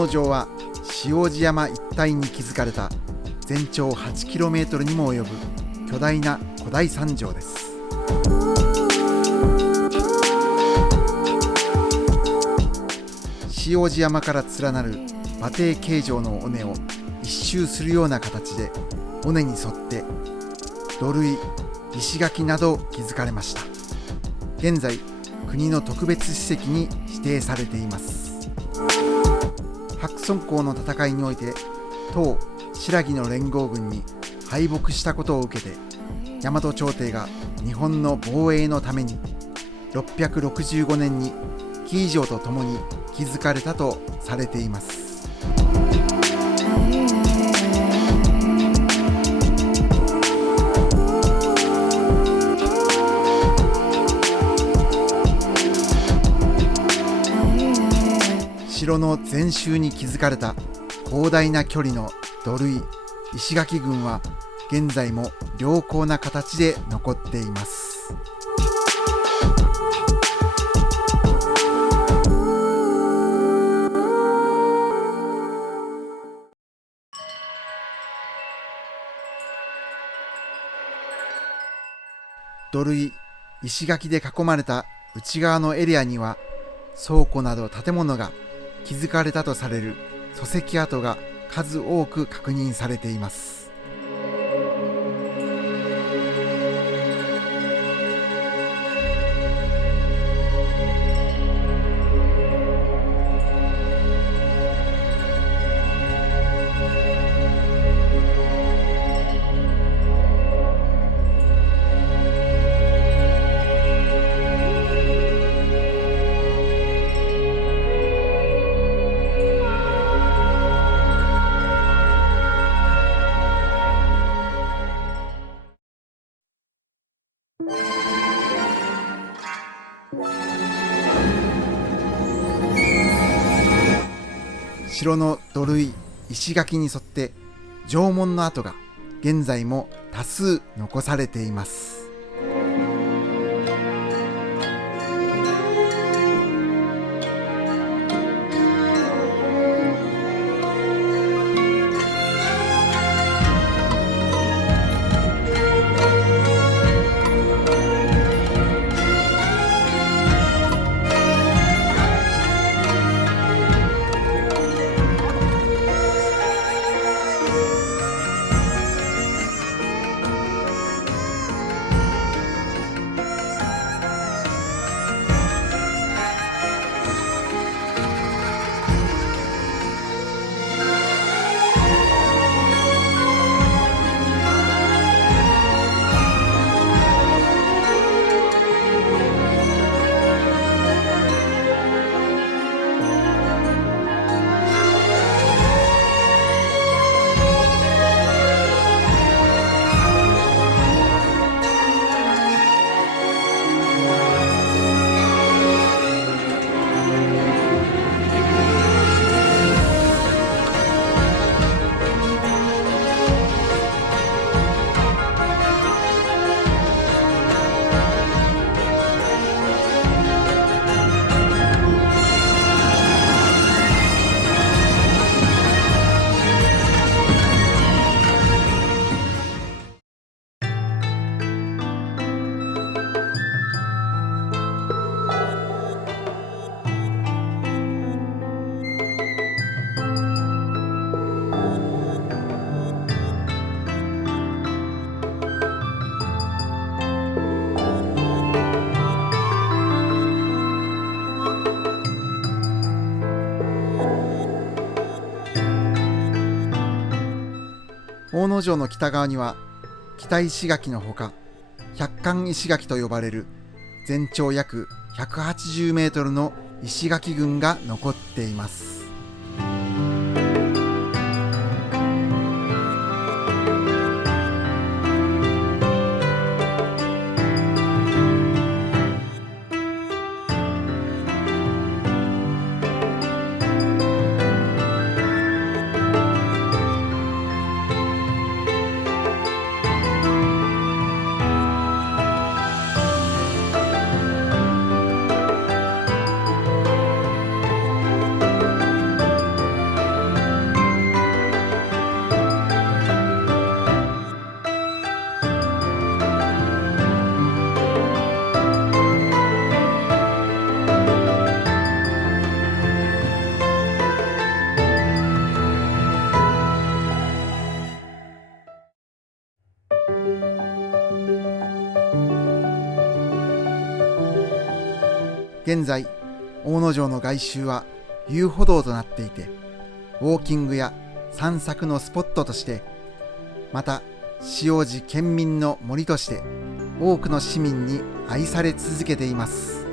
野城は塩路山一帯に築かれた全長 8km にも及ぶ巨大な古代山城です。塩路山から連なる馬蹄形状の尾根を一周するような形で、尾根に沿って土塁、石垣など築かれました。現在国の特別史跡に指定されています。白村江の戦いにおいて唐・新羅の連合軍に敗北したことを受けて、大和朝廷が日本の防衛のために665年に紀伊城とともに築かれたとされています。城の全周に築かれた広大な距離の土塁、石垣群は現在も良好な形で残っています。土塁、石垣で囲まれた内側のエリアには倉庫など建物が築かれたとされる礎石跡が数多く確認されています。城の土塁、石垣に沿って城門の跡が現在も多数残されています。大野城の北側には北石垣のほか、百貫石垣と呼ばれる全長約180メートルの石垣群が残っています。現在、大野城の外周は遊歩道となっていて、ウォーキングや散策のスポットとして、また塩路県民の森として多くの市民に愛され続けています。